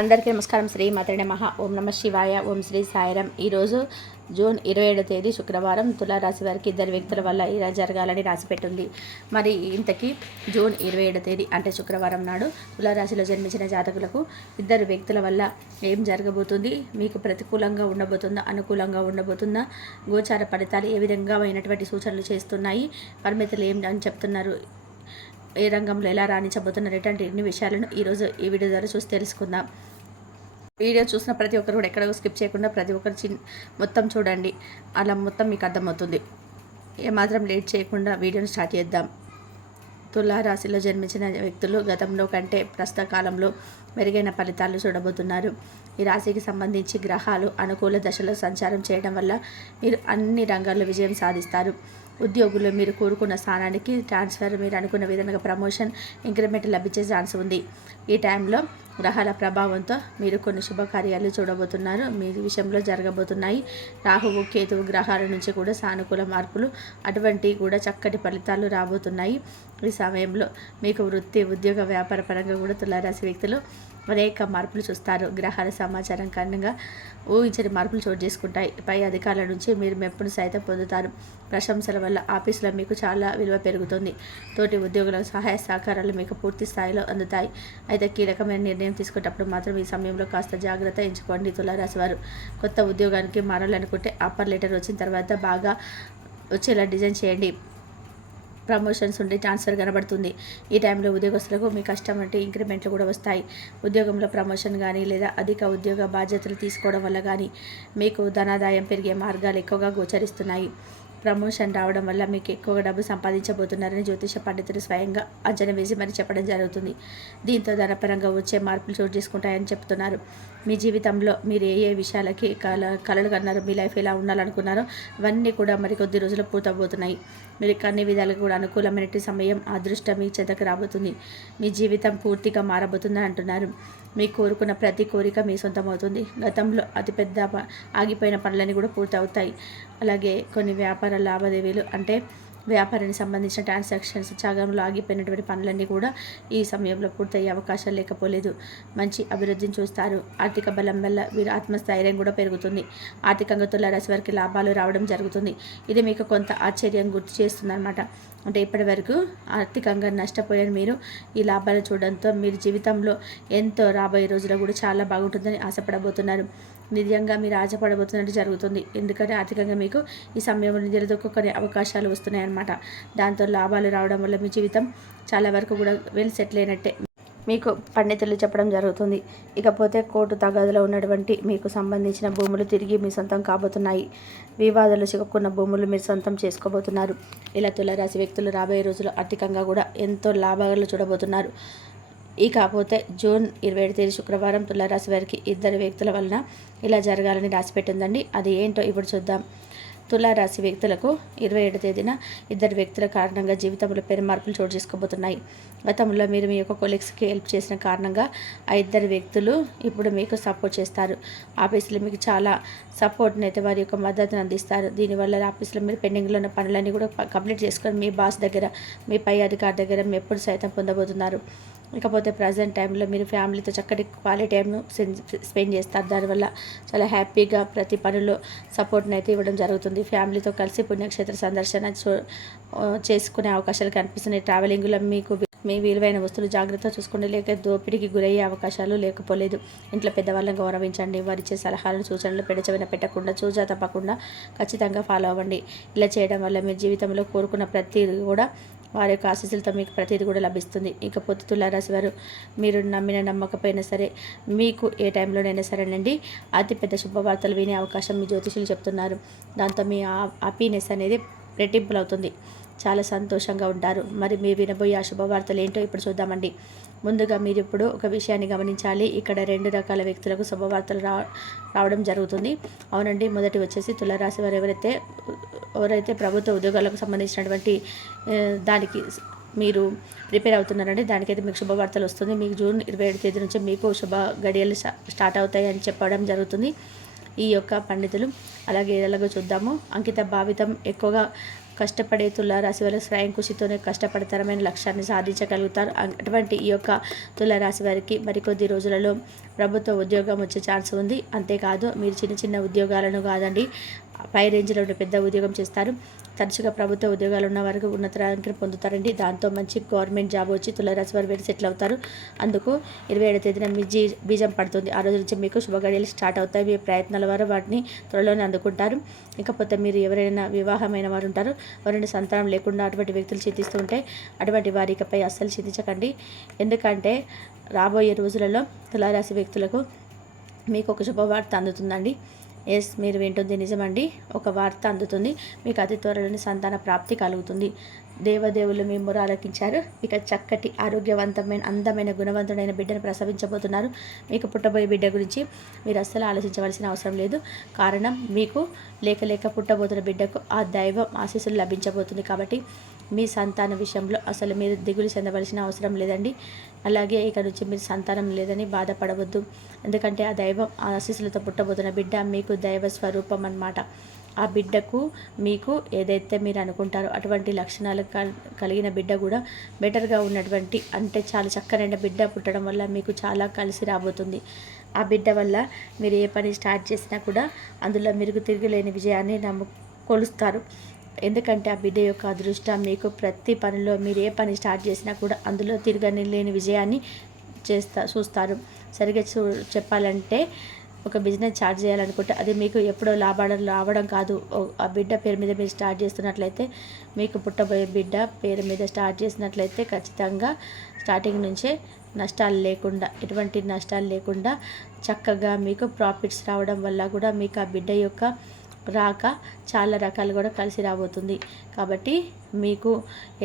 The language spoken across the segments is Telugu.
అందరికీ నమస్కారం. శ్రీ మాత్రే నమః. ఓం నమ శివాయ. ఓం శ్రీ సాయిరాం. ఈరోజు జూన్ 27వ తేదీ శుక్రవారం. తులారాశి వారికి ఇద్దరు వ్యక్తుల వల్ల ఇలా జరగాలని రాసిపెట్టింది. మరి ఇంతకీ జూన్ 27వ తేదీ అంటే శుక్రవారం నాడు తులారాశిలో జన్మించిన జాతకులకు ఇద్దరు వ్యక్తుల వల్ల ఏం జరగబోతుంది, మీకు ప్రతికూలంగా ఉండబోతుందా, అనుకూలంగా ఉండబోతుందా, గోచార ఫలితాలు ఏ విధంగా అయినటువంటి సూచనలు చేస్తున్నాయి, పరిమితులు ఏం అని చెప్తున్నారు, ఏ రంగంలో ఎలా రాణించబోతున్నారు, ఇటువంటి ఇన్ని విషయాలను ఈరోజు ఈ వీడియో ద్వారా చూసి తెలుసుకుందాం. వీడియో చూసిన ప్రతి ఒక్కరు కూడా ఎక్కడ స్కిప్ చేయకుండా ప్రతి ఒక్కరు మొత్తం చూడండి. అలా మొత్తం మీకు అర్థమవుతుంది. ఏమాత్రం లేట్ చేయకుండా వీడియోని స్టార్ట్ చేద్దాం. తులారాశిలో జన్మించిన వ్యక్తులు గతంలో కంటే ప్రస్తుత కాలంలో మెరుగైన ఫలితాలు చూడబోతున్నారు. ఈ రాశికి సంబంధించి గ్రహాలు అనుకూల దశలో సంచారం చేయడం వల్ల మీరు అన్ని రంగాల్లో విజయం సాధిస్తారు. ఉద్యోగుల్లో మీరు కోరుకున్న స్థానానికి ట్రాన్స్ఫర్, మీరు అనుకున్న విధంగా ప్రమోషన్, ఇంక్రిమెంట్ లభించే ఛాన్స్ ఉంది. ఈ టైంలో గ్రహాల ప్రభావంతో మీరు కొన్ని శుభకార్యాలు చూడబోతున్నారు. మీ విషయంలో జరగబోతున్నాయి. రాహువు, కేతువు గ్రహాల నుంచి కూడా సానుకూల మార్పులు, అటువంటి కూడా చక్కటి ఫలితాలు రాబోతున్నాయి. ఈ సమయంలో మీకు వృత్తి, ఉద్యోగ, వ్యాపార పరంగా కూడా తులారాశి వ్యక్తులు అనేక మార్పులు చూస్తారు. గ్రహాల సమాచారం కారణంగా ఊహించని మార్పులు చోటు చేసుకుంటాయి. పై అధికారుల నుంచి మీరు మెప్పును సైతం పొందుతారు. ప్రశంసల వల్ల ఆఫీసులో మీకు చాలా విలువ పెరుగుతుంది. తోటి ఉద్యోగుల సహాయ సహకారాలు మీకు పూర్తి స్థాయిలో అందుతాయి. అయితే కీలకమైన నిర్ణయం తీసుకునేటప్పుడు మాత్రం ఈ సమయంలో కాస్త జాగ్రత్త ఎంచుకోండి. తులారాశి వారు కొత్త ఉద్యోగానికి మారాలనుకుంటే ఆఫర్ లెటర్ వచ్చిన తర్వాత బాగా వచ్చేలా డిజైన్ చేయండి. ప్రమోషన్స్ ఉండి ట్రాన్స్ఫర్ కనబడుతుంది. ఈ టైంలో ఉద్యోగస్తులకు మీ కష్టం అంటే ఇంక్రిమెంట్లు కూడా వస్తాయి. ఉద్యోగంలో ప్రమోషన్ కానీ లేదా అధిక ఉద్యోగ బాధ్యతలు తీసుకోవడం వల్ల కానీ మీకు ధనాదాయం పెరిగే మార్గాలు ఎక్కువగా గోచరిస్తున్నాయి. ప్రమోషన్ రావడం వల్ల మీకు ఎక్కువగా డబ్బు సంపాదించబోతున్నారని జ్యోతిష పండితులు స్వయంగా అంచనా వేసి మరి చెప్పడం జరుగుతుంది. దీంతో ధనపరంగా వచ్చే మార్పులు చోటు చేసుకుంటాయని చెప్తున్నారు. మీ జీవితంలో మీరు ఏ ఏ విషయాలకి కలలు కన్నారో, మీ లైఫ్ ఎలా ఉండాలనుకున్నారో అవన్నీ కూడా మరి కొద్ది రోజులు పూర్తవబోతున్నాయి. మీరు అన్ని విధాలుగా కూడా అనుకూలమైన సమయం, అదృష్టం మీ చెంతకు రాబోతుంది. మీ జీవితం పూర్తిగా మారబోతుందని అంటున్నారు. మీ కోరుకున్న ప్రతి కోరిక మీ సొంతమవుతుంది. గతంలో అతిపెద్ద ఆగిపోయిన పనులన్నీ కూడా పూర్తవుతాయి. అలాగే కొన్ని వ్యాపార లావాదేవీలు అంటే వ్యాపారానికి సంబంధించిన ట్రాన్సాక్షన్స్, సగంలో ఆగిపోయినటువంటి పనులన్నీ కూడా ఈ సమయంలో పూర్తయ్యే అవకాశాలు లేకపోలేదు. మంచి అభివృద్ధిని చూస్తారు. ఆర్థిక బలం వల్ల వీరు ఆత్మస్థైర్యం కూడా పెరుగుతుంది. ఆర్థికంగా తులారాశి వారికి లాభాలు రావడం జరుగుతుంది. ఇది మీకు కొంత ఆశ్చర్యం గుర్తు చేస్తుందన్నమాట. అంటే ఇప్పటి వరకు ఆర్థికంగా నష్టపోయిన మీరు ఈ లాభాలు చూడడంతో మీరు జీవితంలో ఎంతో రాబోయే రోజుల్లో కూడా చాలా బాగుంటుందని ఆశపడబోతున్నారు. నిజంగా మీరు ఆశపడబోతున్నట్టు జరుగుతుంది. ఎందుకంటే ఆర్థికంగా మీకు ఈ సమయంలో నిలదొక్కునే అవకాశాలు వస్తున్నాయన్నమాట. దాంతో లాభాలు రావడం వల్ల మీ జీవితం చాలా వరకు కూడా వెల్ సెటిల్ అయినట్టే మీకు పండితులు చెప్పడం జరుగుతుంది. ఇకపోతే కోర్టు తగాదులో ఉన్నటువంటి మీకు సంబంధించిన భూములు తిరిగి మీ సొంతం కాబోతున్నాయి. వివాదాలు చిక్కుకున్న భూములు మీరు సొంతం చేసుకోబోతున్నారు. ఇలా తులారాశి వ్యక్తులు రాబోయే రోజుల్లో ఆర్థికంగా కూడా ఎంతో లాభాలు చూడబోతున్నారు. ఇకపోతే జూన్ 27వ తేదీ శుక్రవారం తులారాశి వారికి ఇద్దరు వ్యక్తుల వలన ఇలా జరగాలని రాసిపెట్టిందండి. అది ఏంటో ఇప్పుడు చూద్దాం. తులారాశి వ్యక్తులకు 27వ తేదీన ఇద్దరు వ్యక్తుల కారణంగా జీవితంలో పెను మార్పులు చోటు చేసుకోబోతున్నాయి. గతంలో మీరు మీ యొక్క కొలీగ్స్కి హెల్ప్ చేసిన కారణంగా ఆ ఇద్దరు వ్యక్తులు ఇప్పుడు మీకు సపోర్ట్ చేస్తారు. ఆఫీసులో మీకు చాలా సపోర్ట్ని అయితే వారి యొక్క మద్దతును అందిస్తారు. దీనివల్ల ఆఫీసులో మీరు పెండింగ్లో ఉన్న పనులన్నీ కూడా కంప్లీట్ చేసుకొని మీ బాస్ దగ్గర, మీ పై అధికారి దగ్గర మీ ఎప్పుడు సైతం పొందబోతున్నారు. ఇకపోతే ప్రజెంట్ టైంలో మీరు ఫ్యామిలీతో చక్కటి క్వాలిటీ టైంను స్పెండ్ చేస్తారు. దానివల్ల చాలా హ్యాపీగా ప్రతి పనిలో సపోర్ట్ని అయితే ఇవ్వడం జరుగుతుంది. ఫ్యామిలీతో కలిసి పుణ్యక్షేత్ర సందర్శన చేసుకునే అవకాశాలు కనిపిస్తున్నాయి. ట్రావెలింగ్లో మీకు మీ విలువైన వస్తువులు జాగ్రత్తగా చూసుకోండి, లేక దోపిడీకి గురయ్యే అవకాశాలు లేకపోలేదు. ఇంట్లో పెద్దవాళ్ళని గౌరవించండి. వారిచ్చే సలహాలను, సూచనలు పెడచెవిన పెట్టకుండా చూజా తప్పకుండా ఖచ్చితంగా ఫాలో అవ్వండి. ఇలా చేయడం వల్ల మీ జీవితంలో కోరుకున్న ప్రతిదీ కూడా వారి యొక్క ఆశీస్సులతో మీకు ప్రతిదీ కూడా లభిస్తుంది. ఇకపోతే తులారాశి వారు మీరు నమ్మిన నమ్మకపోయినా సరే మీకు ఏ టైంలోనైనా సరేనండి అతిపెద్ద శుభవార్తలు వినే అవకాశం మీ జ్యోతిషులు చెప్తున్నారు. దాంతో మీ హ్యాపీనెస్ అనేది రెట్టింపులు అవుతుంది. చాలా సంతోషంగా ఉంటారు. మరి మీరు వినబోయే ఆ శుభవార్తలు ఏంటో ఇప్పుడు చూద్దామండి. ముందుగా మీరు ఇప్పుడు ఒక విషయాన్ని గమనించాలి. ఇక్కడ 2 రకాల వ్యక్తులకు శుభవార్తలు రావడం జరుగుతుంది. అవునండి, మొదటి వచ్చేసి తులారాశి వారు ఎవరైతే ప్రభుత్వ ఉద్యోగాలకు సంబంధించినటువంటి దానికి మీరు ప్రిపేర్ అవుతున్నారండి, దానికైతే మీకు శుభవార్తలు వస్తుంది. మీకు జూన్ 27వ తేదీ నుంచి మీకు శుభ గడియలు స్టార్ట్ అవుతాయి అని చెప్పడం జరుగుతుంది ఈ యొక్క పండితులు. అలాగే ఎలాగో చూద్దాము. అంకిత భావితం ఎక్కువగా కష్టపడే తులారాశి వారు స్వయం కృషితోనే కష్టపడతరమైన లక్ష్యాన్ని సాధించగలుగుతారు. అటువంటి ఈ యొక్క తులారాశి వారికి మరికొద్ది రోజులలో ప్రభుత్వ ఉద్యోగం వచ్చే ఛాన్స్ ఉంది. అంతేకాదు మీరు చిన్న చిన్న ఉద్యోగాలను కాదండి, పై రేంజ్లో ఉండే పెద్ద ఉద్యోగం చేస్తారు. తరచుగా ప్రభుత్వ ఉద్యోగాలు ఉన్న వారికి ఉన్నత ర్యాంకులు పొందుతారండి. దాంతో మంచి గవర్నమెంట్ జాబ్ వచ్చి తులారాశి వారు వేడి సెటిల్ అవుతారు. అందుకు 27వ తేదీన మీ బీజం పడుతుంది. ఆ రోజు నుంచి మీకు శుభగడియలు స్టార్ట్ అవుతాయి. మీ ప్రయత్నాల వారు వాటిని త్వరలోనే అందుకుంటారు. ఇకపోతే మీరు ఎవరైనా వివాహమైన వారు ఉంటారు, ఎవరైనా సంతానం లేకుండా అటువంటి వ్యక్తులు చింతిస్తూ ఉంటే అటువంటి వారి ఇకపై అస్సలు చింతించకండి. ఎందుకంటే రాబోయే రోజులలో తులారాశి వ్యక్తులకు మీకు ఒక శుభవార్త అందుతుందండి. ఎస్, మీరు వింటుంది నిజమండి. ఒక వార్త అందుతుంది. మీకు అతి త్వరలోని సంతాన ప్రాప్తి కలుగుతుంది. దేవదేవులు మీ మొర ఆలకించారు. ఇక చక్కటి ఆరోగ్యవంతమైన అందమైన గుణవంతుడైన బిడ్డను ప్రసవించబోతున్నారు. మీకు పుట్టబోయే బిడ్డ గురించి మీరు అస్సలు ఆలోచించవలసిన అవసరం లేదు. కారణం మీకు లేక పుట్టబోతున్న బిడ్డకు ఆ దైవం ఆశీస్సులు లభించబోతుంది. కాబట్టి మీ సంతాన విషయంలో అసలు మీరు దిగులు చెందవలసిన అవసరం లేదండి. అలాగే ఇక నుంచి మీరు సంతానం లేదని బాధపడవద్దు. ఎందుకంటే ఆ దైవం ఆశీస్సులతో పుట్టబోతున్న బిడ్డ మీకు దైవ స్వరూపం అన్నమాట. ఆ బిడ్డకు మీకు ఏదైతే మీరు అనుకుంటారో అటువంటి లక్షణాలు కలిగిన బిడ్డ కూడా బెటర్గా ఉన్నటువంటి, అంటే చాలా చక్కనైన బిడ్డ పుట్టడం వల్ల మీకు చాలా కలిసి రాబోతుంది. ఆ బిడ్డ వల్ల మీరు ఏ పని స్టార్ట్ చేసినా కూడా అందులో మీరు తిరిగిలేని విజయాన్ని కొలుస్తారు. ఎందుకంటే ఆ బిడ్డ యొక్క అదృష్టం మీకు ప్రతి పనిలో మీరు ఏ పని స్టార్ట్ చేసినా కూడా అందులో తిరగలేని విజయాన్ని చూస్తారు. సరిగ్గా చెప్పాలంటే ఒక బిజినెస్ స్టార్ట్ చేయాలనుకుంటే అది మీకు ఎప్పుడో లాభాలు రావడం కాదు. ఆ బిడ్డ పేరు మీద మీరు స్టార్ట్ చేస్తున్నట్లయితే, మీకు పుట్టబోయే బిడ్డ పేరు మీద స్టార్ట్ చేసినట్లయితే ఖచ్చితంగా స్టార్టింగ్ నుంచే నష్టాలు లేకుండా, ఎటువంటి నష్టాలు లేకుండా చక్కగా మీకు ప్రాఫిట్స్ రావడం వల్ల కూడా మీకు ఆ బిడ్డ యొక్క రాక చాలా రకాలు కూడా కలిసి రాబోతుంది. కాబట్టి మీకు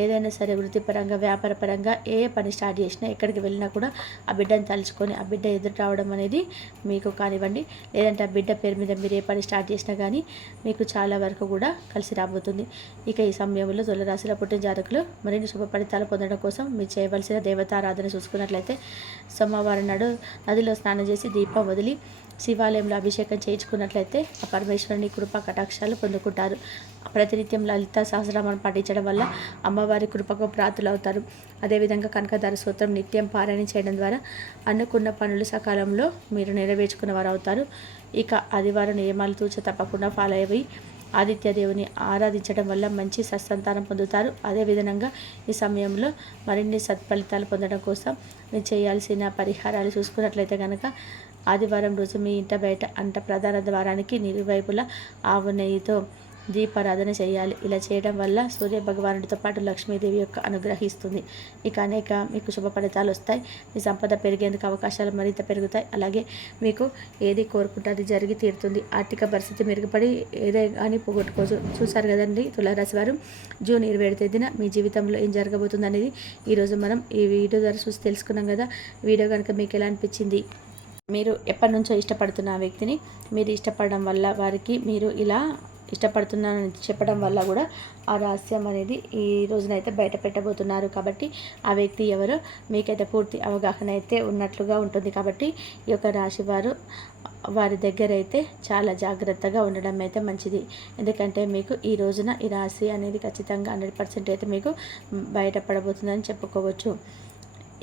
ఏదైనా సరే వృత్తిపరంగా, వ్యాపారపరంగా ఏ పని స్టార్ట్ చేసినా, ఎక్కడికి వెళ్ళినా కూడా ఆ బిడ్డను తలుచుకొని ఆ బిడ్డ ఎదురు రావడం అనేది మీకు కానివ్వండి. లేదంటే ఆ బిడ్డ పేరు మీద మీరు ఏ పని స్టార్ట్ చేసినా కానీ మీకు చాలా వరకు కూడా కలిసి రాబోతుంది. ఇక ఈ సమయంలో తులారాశిలో పుట్టిన జాతకులు మరిన్ని శుభ ఫలితాలు పొందడం కోసం మీరు చేయవలసిన దేవతారాధన చూసుకున్నట్లయితే, సోమవారం నాడు నదిలో స్నానం చేసి దీపం వదిలి శివాలయంలో అభిషేకం చేయించుకున్నట్లయితే ఆ పరమేశ్వరుని కృపా కటాక్షాలు పొందుకుంటారు. ప్రతినిత్యం లలిత సహస్రనామాన్ని పఠించడం వల్ల అమ్మవారి కృపకు ప్రాప్తులవుతారు. అదేవిధంగా కనకదార స్తోత్రం నిత్యం పారాయణ చేయడం ద్వారా అనుకున్న పనులు సకాలంలో మీరు నెరవేర్చుకున్న వారు అవుతారు. ఇక ఆదివారం నియమాలు తూచ తప్పకుండా ఫాలో అయ్యి ఆదిత్య దేవుని ఆరాధించడం వల్ల మంచి సత్సంతానం పొందుతారు. అదేవిధంగా ఈ సమయంలో మరిన్ని సత్ఫలితాలు పొందడం కోసం మీరు చేయాల్సిన పరిహారాలు చూసుకున్నట్లయితే కనుక, ఆదివారం రోజు మీ ఇంట బయట అంట ప్రధాన ద్వారానికి నిరువైపులా ఆవు నెయ్యితో దీపారాధన చేయాలి. ఇలా చేయడం వల్ల సూర్య భగవానుడితో పాటు లక్ష్మీదేవి యొక్క అనుగ్రహిస్తుంది. ఇక అనేక మీకు శుభ ఫలితాలు వస్తాయి. మీ సంపద పెరిగేందుకు అవకాశాలు మరింత పెరుగుతాయి. అలాగే మీకు ఏది కోరుకుంటే అది జరిగి తీరుతుంది. ఆర్థిక పరిస్థితి మెరుగుపడి ఏదే కానీ పోగొట్టుకోవచ్చు. చూసారు కదండి తులారాశి వారు, జూన్ 27వ తేదీన మీ జీవితంలో ఏం జరగబోతుంది అనేది ఈరోజు మనం ఈ వీడియో ద్వారా చూసి తెలుసుకున్నాం కదా. వీడియో కనుక మీకు ఎలా అనిపించింది? మీరు ఎప్పటి నుంచో ఇష్టపడుతున్న ఆ వ్యక్తిని మీరు ఇష్టపడడం వల్ల, వారికి మీరు ఇలా ఇష్టపడుతున్నానని చెప్పడం వల్ల కూడా ఆ రహస్యం అనేది ఈ రోజునైతే బయట పెట్టబోతున్నారు. కాబట్టి ఆ వ్యక్తి ఎవరో మీకైతే పూర్తి అవగాహన అయితే ఉన్నట్లుగా ఉంటుంది. కాబట్టి ఈ యొక్క రాశి వారి దగ్గర అయితే చాలా జాగ్రత్తగా ఉండడం అయితే మంచిది. ఎందుకంటే మీకు ఈ రోజున ఈ రాశి అనేది ఖచ్చితంగా 100% అయితే మీకు బయటపడబోతుందని చెప్పుకోవచ్చు.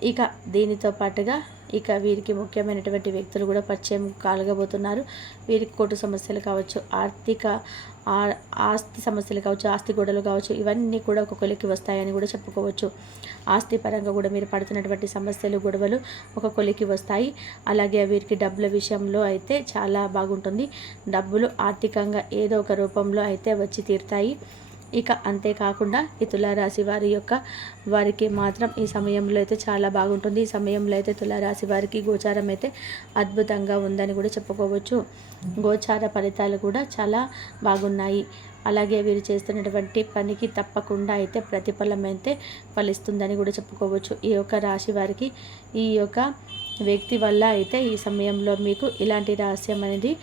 ఇక దీనితో పాటుగా ఇక వీరికి ముఖ్యమైనటువంటి వ్యక్తులు కూడా పరిచయం కలగబోతున్నారు. వీరికి కోర్టు సమస్యలు కావచ్చు, ఆస్తి సమస్యలు కావచ్చు, ఆస్తి గొడవలు కావచ్చు, ఇవన్నీ కూడా ఒక కొలికి వస్తాయని కూడా చెప్పుకోవచ్చు. ఆస్తి పరంగా కూడా మీరు పడుతున్నటువంటి సమస్యలు, గొడవలు ఒక కొలికి వస్తాయి. అలాగే వీరికి డబ్బుల విషయంలో అయితే చాలా బాగుంటుంది. డబ్బులు ఆర్థికంగా ఏదో ఒక రూపంలో అయితే వచ్చి తీరుతాయి. ఇక అంతేకాకుండా ఈ తులారాశి వారికి మాత్రం ఈ సమయంలో అయితే చాలా బాగుంటుంది. ఈ సమయంలో అయితే తులారాశి వారికి గోచారం అయితే అద్భుతంగా ఉందని కూడా చెప్పుకోవచ్చు. గోచార ఫలితాలు కూడా చాలా బాగున్నాయి. అలాగే వీరు చేస్తున్నటువంటి పనికి తప్పకుండా అయితే ప్రతిఫలం అయితే ఫలిస్తుందని కూడా చెప్పుకోవచ్చు. ఈ యొక్క రాశి వారికి ఈ యొక్క వ్యక్తి వల్ల అయితే ఈ సమయంలో మీకు ఇలాంటి రహస్యం అనేది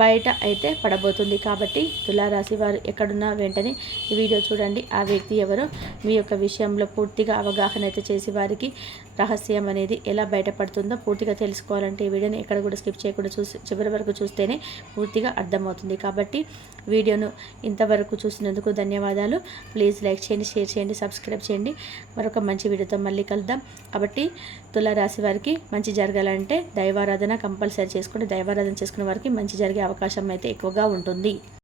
బయట అయితే పడబోతుంది. కాబట్టి తులారాశి వారు ఎక్కడున్నా వెంటనే ఈ వీడియో చూడండి. ఆ వ్యక్తి ఎవరో మీ యొక్క విషయంలో పూర్తిగా అవగాహన అయితే చేసి వారికి రహస్యం అనేది ఎలా బయటపడుతుందో పూర్తిగా తెలుసుకోవాలంటే ఈ వీడియోని ఎక్కడ కూడా స్కిప్ చేయకుండా చివరి వరకు చూస్తేనే పూర్తిగా అర్థమవుతుంది. కాబట్టి వీడియోను ఇంతవరకు చూసినందుకు ధన్యవాదాలు. ప్లీజ్ లైక్ చేయండి, షేర్ చేయండి, సబ్స్క్రైబ్ చేయండి. మరొక మంచి వీడియోతో మళ్ళీ కలుద్దాం. కాబట్టి తులారాశి వారికి మంచి జరగాలంటే దైవారాధన కంపల్సరీ చేసుకోండి. దైవారాధన చేసుకునే వారికి మంచి జరిగే అవకాశం అయితే ఎక్కువగా ఉంటుంది.